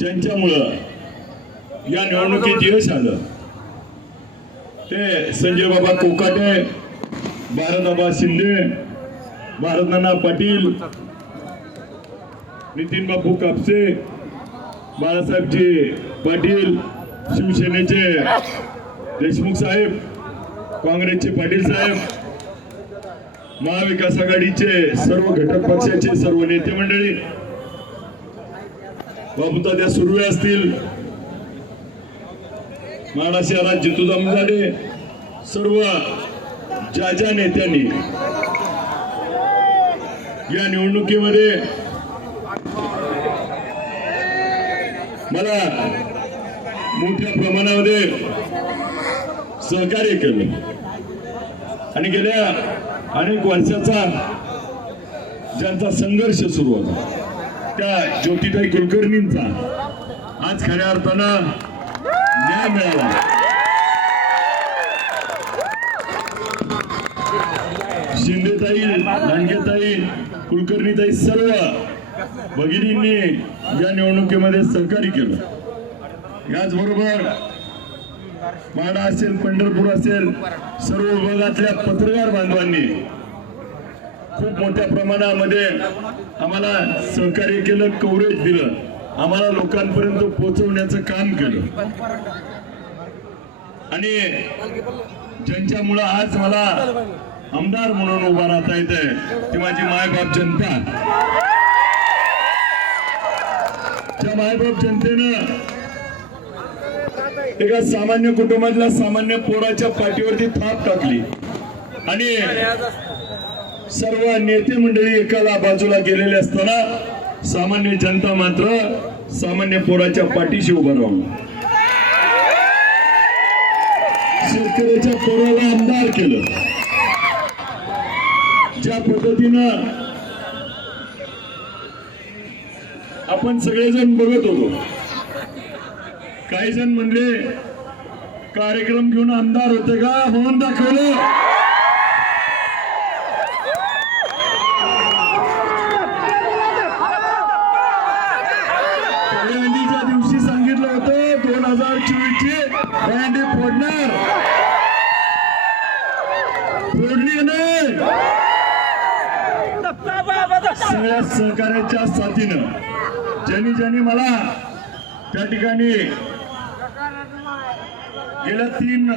त्यांच्यामुळं या निवडणुकीत यश आलं. ते संजय बाबा कोकाटे भारताबा शिंदे भारतनाना पाटील नितीन बापू कापसे बाळासाहेबजी पाटील शिवसेनेचे देशमुख साहेब काँग्रेसचे पाटील साहेब महाविकास आघाडीचे सर्व घटक पक्षाचे सर्व नेते मंडळी बाबूदाद्या सुर्वे असतील माडा शहरात जितू सर्व ज्या ज्या नेत्यांनी या निवडणुकीमध्ये मला मोठ्या प्रमाणामध्ये सहकार्य केलं. आणि गेल्या अनेक वर्षाचा ज्यांचा संघर्ष सुरू होता त्या ज्योतिताई कुलकर्णींचा आज खऱ्या अर्थानं न्याय मिळाला. शिंदेताई लांडगेताई कुलकर्णीताई सर्व भगिनींनी या निवडणुकीमध्ये सहकार्य केलं. याचबरोबर माडा असेल पंढरपूर असेल सर्व विभागातल्या पत्रकार बांधवांनी खूप मोठ्या प्रमाणामध्ये आम्हाला सहकार्य केलं कव्हरेज दिलं. आम्हाला लोकांपर्यंत पोहोचवण्याचं काम केलं. आणि ज्यांच्यामुळं आज मला आमदार म्हणून उभा राहता येत आहे ती माझी मायबाप जनता. त्या मायबाप जनतेनं एका सामान्य कुटुंबातल्या सामान्य पोराच्या पाठीवरती थाप टाकली. आणि सर्व नेते मंडळी एकाला बाजूला गेलेले असताना सामान्य जनता मात्र सामान्य पोराच्या पाठीशी उभं राहून. शेतकऱ्याच्या पोराला आमदार केलं. ज्या पद्धतीनं आपण सगळेजण बघत होतो काही जण म्हणले कार्यक्रम घेऊन आमदार होते का? होऊन दाखवलं. दहीहंडीच्या दिवशी सांगितलं होतं दोन हजार चोवीस ची दहीहंडी फोडणार. फोडली नाही. सगळ्या सहकार्याच्या साथीनं ज्यांनी ज्यांनी मला त्या ठिकाणी गेल्या तीन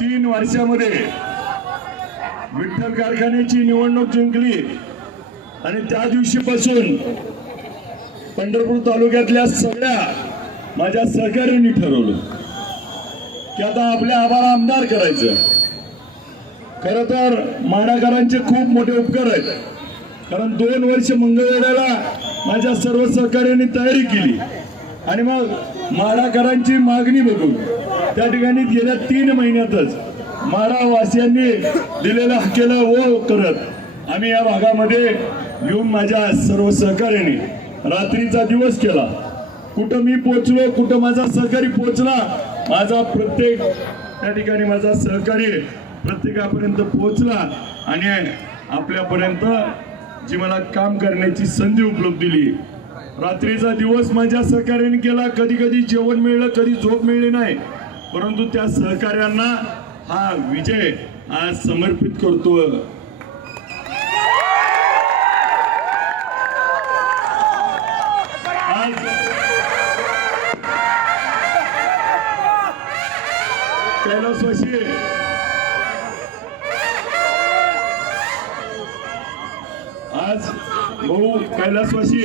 तीन वर्षामध्ये विठ्ठल कारखान्याची निवडणूक जिंकली आणि त्या दिवशीपासून पंढरपूर तालुक्यातल्या सगळ्या माझ्या सहकार्यांनी ठरवलं की आता आपल्या आम्हाला आमदार करायचं. खर तर माडाकरांचे खूप मोठे उपकार आहेत. कारण दोन वर्ष मंगळवेढ्याला माझ्या सर्व सहकार्यांनी तयारी केली. आणि मग माडाकरांची मागणी बघून त्या ठिकाणी गेल्या तीन महिन्यातच मारावासियांनी दिलेला हक्केला ओ करत आम्ही या भागामध्ये येऊन माझ्या सर्व सहकार्याने रात्रीचा दिवस केला. कुठं मी पोचलो कुठं माझा सहकारी पोचला माझा प्रत्येक त्या ठिकाणी माझा सहकारी प्रत्येकापर्यंत पोचला आणि आपल्यापर्यंत जी मला काम करण्याची संधी उपलब्ध दिली. रात्रीचा दिवस माझ्या सहकार्याने केला. कधी कधी जेवण मिळलं कधी झोप मिळली नाही. परंतु त्या सहकार्यांना हा विजय आज समर्पित करतो आज आज भाऊ कैलासवासी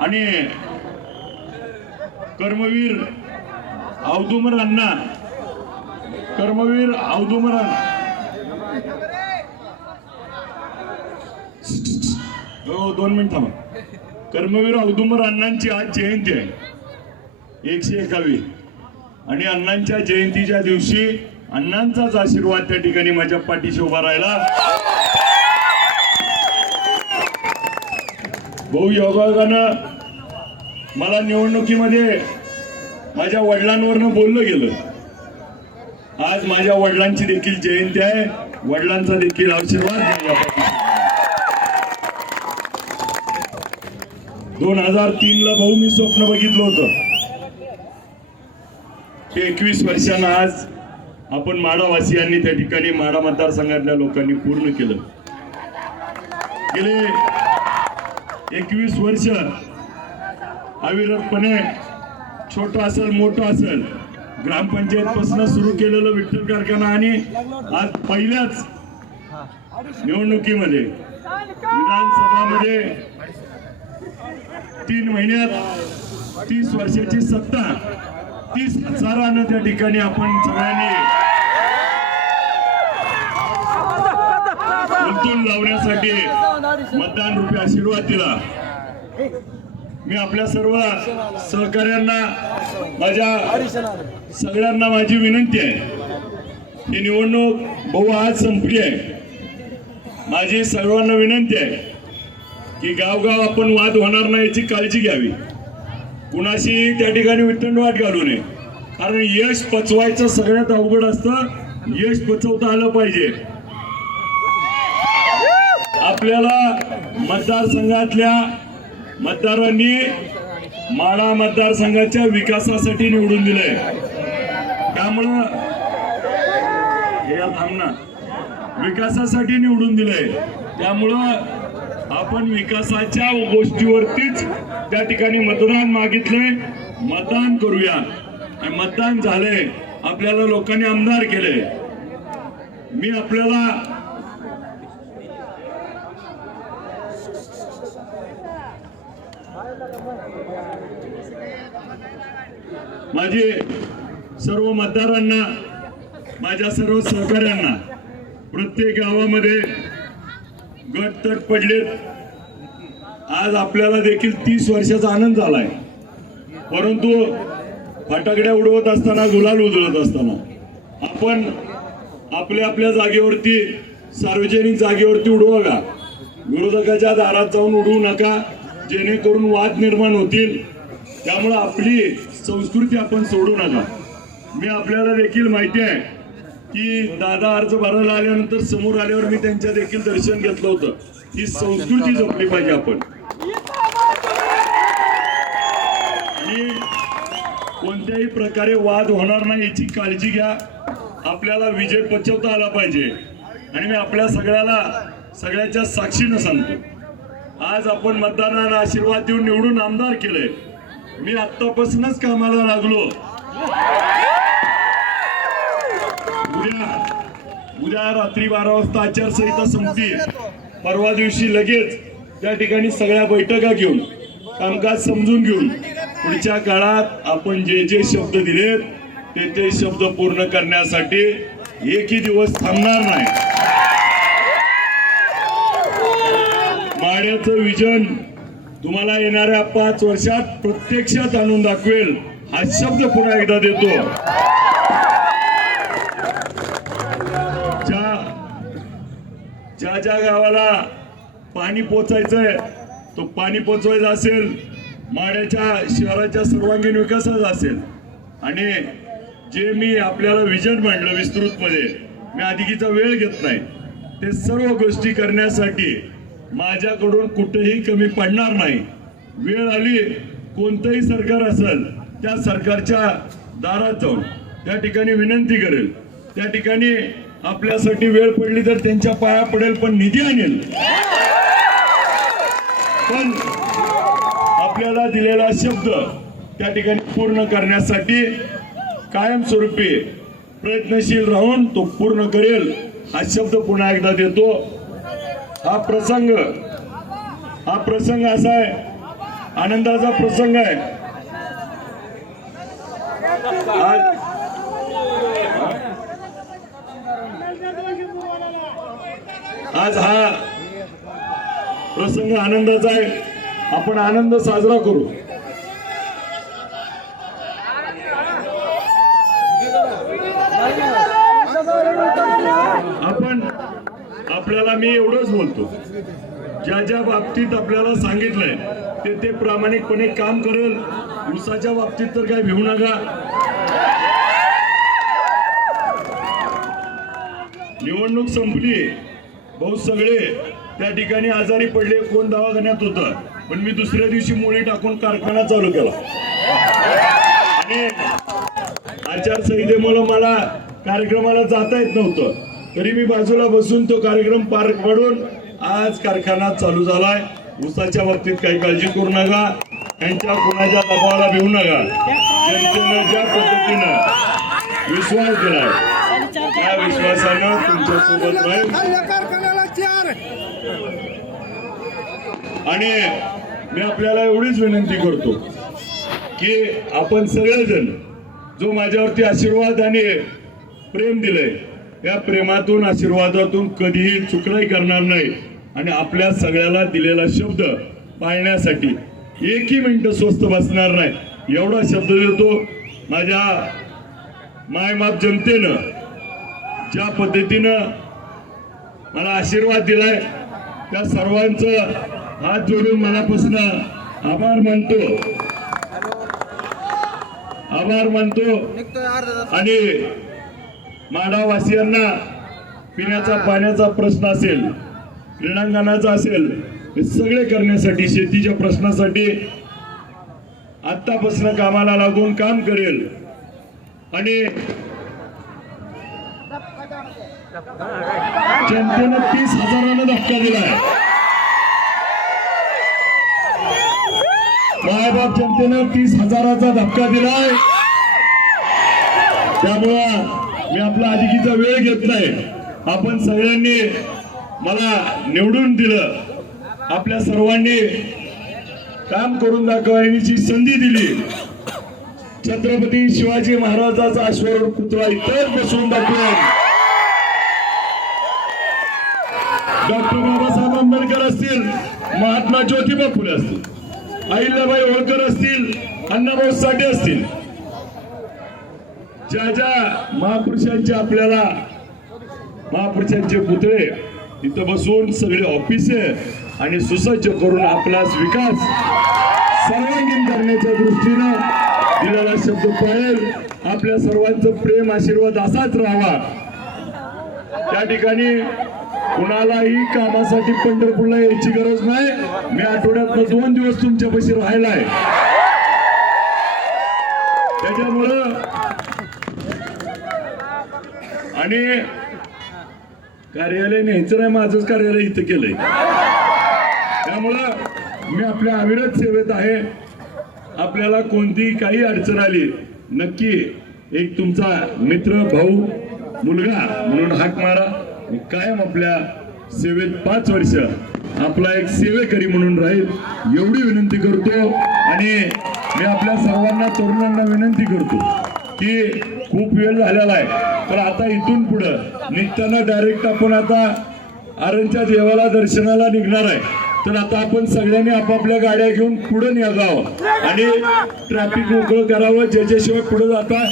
आणि कर्मवीर अवधुमर अण्णा कर्मवीर अवधुमर हो दोन मिनिट थांबा. कर्मवीर अवधुमर अण्णांची आज जयंती आहे. एकशे एकावी. आणि अण्णांच्या जयंतीच्या दिवशी अण्णांचाच आशीर्वाद त्या ठिकाणी माझ्या पाठीशी उभा राहिला. भाऊ योगायोगानं मला निवडणुकीमध्ये माझ्या वडिलांवरनं बोललं गेलं. आज माझ्या वडिलांची देखील जयंती आहे. वडिलांचा देखील आशीर्वाद दोन हजार तीन ला भाऊ मी स्वप्न बघितलं होतं. ते एकवीस वर्षांना आज आपण माडावासियांनी त्या ठिकाणी माडा मतदारसंघातल्या लोकांनी पूर्ण केलं. गेले एकवीस वर्ष अविरतपणे छोटं असेल मोठं असेल. ग्रामपंचायतपासून सुरू केलेलं विठ्ठल कारखाना आणि आज पहिल्याच निवडणुकीमध्ये विधानसभामध्ये तीन महिन्यात तीस वर्षाची सत्ता तीस हजारानं त्या ठिकाणी आपण सगळ्यांनी लावण्यासाठी मतदान रुपये आशीर्वाद दिला. मी आपल्या सर्व सहकार्यांना माझ्या सगळ्यांना माझी विनंती आहे. ही निवडणूक बहु आज संपली आहे. माझी सर्वांना विनंती आहे की गावगाव आपण वाद होणार नाही याची काळजी घ्यावी. कुणाशी त्या ठिकाणी विठ्ठलवाट घालू नये. कारण यश पचवायचं सगळ्यात अवघड असतं. यश पचवता आलं पाहिजे. आपल्याला मतदारसंघातल्या मतदारांनी माडा मतदारसंघाच्या विकासासाठी निवडून दिलंय. त्यामुळं या थांबना विकासासाठी निवडून दिलंय. त्यामुळं आपण विकासाच्या गोष्टीवरतीच त्या ठिकाणी मतदान मागितलंय. मतदान करूया. आणि मतदान झालंय. आपल्याला लोकांनी आमदार केले मी आपल्याला माझे सर्व मतदारांना माझ्या सर्व सहकाऱ्यांना प्रत्येक गावामध्ये गट तट पडलेत. आज आपल्याला देखील तीस वर्षाचा आनंद झालाय. परंतु फटाकड्या उडवत असताना गुलाल उजळत असताना आपण आपल्या आपल्या जागेवरती सार्वजनिक जागेवरती उडवा का? विरोधकाच्या दारात जाऊन उडवू नका. जेणेकरून वाद निर्माण होतील. त्यामुळं आपली संस्कृती आपण सोडू नका. मी आपल्याला देखील माहिती आहे की दादा अर्ज भरायला आल्यानंतर समोर आल्यावर मी त्यांच्या देखील दर्शन घेतलं होतं. ही संस्कृती जपली पाहिजे आपण. आणि कोणत्याही प्रकारे वाद होणार नाही याची काळजी घ्या. आपल्याला विजय पचवता आला पाहिजे. आणि मी आपल्या सगळ्याला सगळ्याच्या साक्षीनं सांगतो. आज आपण मतदारांना आशीर्वाद देऊन निवडून आमदार केलंय मी आत्तापासूनच कामाला लागलो. उद्या उद्या रात्री बारा वाजता आचारसंहिता संपती. परवा दिवशी लगेच त्या ठिकाणी सगळ्या बैठका घेऊन कामकाज समजून घेऊन पुढच्या काळात आपण जे जे शब्द दिलेत ते ते शब्द पूर्ण करण्यासाठी एकही दिवस थांबणार नाही. माड्याचं विजन तुम्हाला येणाऱ्या पाच वर्षात प्रत्यक्षात आणून दाखवेल. हा शब्द पुन्हा एकदा देतो. ज्या ज्या ज्या गावाला पाणी पोचायचंय तो पाणी पोचवायचा असेल माड्याच्या शहराच्या सर्वांगीण विकासाचा असेल. आणि जे मी आपल्याला विजन मांडलं विस्तृतमध्ये मी अधिकीचा वेळ घेत नाही. ते सर्व गोष्टी करण्यासाठी माझ्याकडून कुठेही कमी पडणार नाही. वेळ आली कोणतंही सरकार असेल त्या सरकारच्या दारात जाऊन त्या ठिकाणी विनंती करेल. त्या ठिकाणी आपल्यासाठी वेळ पडली तर त्यांच्या पाया पडेल पण निधी आणेल. पण आपल्याला दिलेला शब्द त्या ठिकाणी पूर्ण करण्यासाठी कायमस्वरूपी प्रयत्नशील राहून तो पूर्ण करेल. हा शब्द पुन्हा एकदा देतो. हा प्रसंग हा प्रसंग असा आहे आनंदाचा प्रसंग आहे. आज आज हा प्रसंग आनंदाचा आहे. आपण आनंद साजरा करू आपण आपल्याला मी एवढंच बोलतो. ज्या ज्या बाबतीत आपल्याला सांगितलंय ते ते प्रामाणिकपणे काम करेल. ऊसाच्या बाबतीत तर काय भिवू नका. निवडणूक संपली. भाऊ सगळे त्या ठिकाणी आजारी पडले कोण दवाखान्यात होतं? पण मी दुसऱ्या दिवशी मुळी टाकून कारखाना चालू केला. आणि आचारसंहितेमुळे मला कार्यक्रमाला जाता येत नव्हतं. तरी मी बाजूला बसून तो कार्यक्रम पार पाडून आज कारखाना चालू झालाय. ऊसाच्या बाबतीत काही काळजी करू नका. यांच्या कुणाच्या दबावाला भिवू नका. जनतेनं ज्या पद्धतीनं विश्वास दिलाय त्या विश्वासानं तुमच्यासोबत राहील आणि मी आपल्याला एवढीच विनंती करतो की आपण सगळेजण जो माझ्यावरती आशीर्वाद आणि प्रेम दिलंय या प्रेमातून आशीर्वादातून कधीही चुकलाही करणार नाही. आणि आपल्या सगळ्याला दिलेला शब्द पाळण्यासाठी एकही मिनिट स्वस्त बसणार नाही. एवढा शब्द देतो माझ्या मायमाप जनतेनं ज्या पद्धतीनं मला आशीर्वाद दिलाय त्या सर्वांचं हात जोडून मनापासून आभार मानतो. आभार मानतो. आणि माडावासियांना पिण्याचा पाण्याचा प्रश्न असेल क्रीडांगणाचा असेल हे सगळे करण्यासाठी शेतीच्या प्रश्नासाठी आत्तापासून कामाला लागून काम करेल. आणि जनतेनं तीस हजारांना धक्का दिलाय. मायबाप जनतेनं तीस हजाराचा धक्का दिलाय. त्यामुळं मी आपला अधिकीचा वेळ घेत नाही आपण सगळ्यांनी मला निवडून दिलं. आपल्या सर्वांनी काम करून दाखवण्याची संधी दिली. छत्रपती शिवाजी महाराजाचा आश्वर पुतळा इतर बसवून दाखवून डॉक्टर बाबासाहेब आंबेडकर असतील महात्मा ज्योतिबा फुले असतील अहिल्याबाई होळकर असतील अण्णाभाऊ साठे असतील ज्या ज्या महापुरुषांचे आपल्याला महापुरुषांचे पुतळे इथं बसून सगळे ऑफिस आणि सुसज्ज करून आपला विकास सर्वांगीण करण्याच्या दृष्टीनं दिलेला शब्द पाळेल. आपल्या सर्वांचं प्रेम आशीर्वाद असाच राहावा. त्या ठिकाणी कुणालाही कामासाठी पंढरपूरला यायची गरज नाही. मी आठवड्यात दोन दिवस तुमच्यापाशी राहिलाय. त्याच्यामुळं आणि कार्यालय न्यायचं नाही माझंच कार्यालय इथं केलंय. त्यामुळं मी आपल्या अविरत सेवेत आहे. आपल्याला कोणतीही काही अडचण आली नक्की एक तुमचा मित्र भाऊ मुलगा म्हणून हाक मारा. कायम आपल्या सेवेत पाच वर्ष आपला एक सेवेकरी म्हणून राहील एवढी विनंती करतो आणि मी आपल्या सर्वांना तरुणांना विनंती करतो. की खूप वेळ झालेला आहे. तर आता इथून पुढं निघताना डायरेक्ट आपण आता आरणच्या देवाला दर्शनाला निघणार आहे. तर आता आपण सगळ्यांनी आपापल्या गाड्या घेऊन पुढे निघावं. आणि ट्रॅफिक मोकळं करावं. ज्याच्याशिवाय पुढे जाता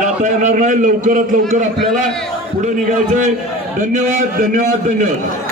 जाता येणार नाही. लवकरात लवकर आपल्याला पुढे निघायचंय. धन्यवाद धन्यवाद धन्यवाद.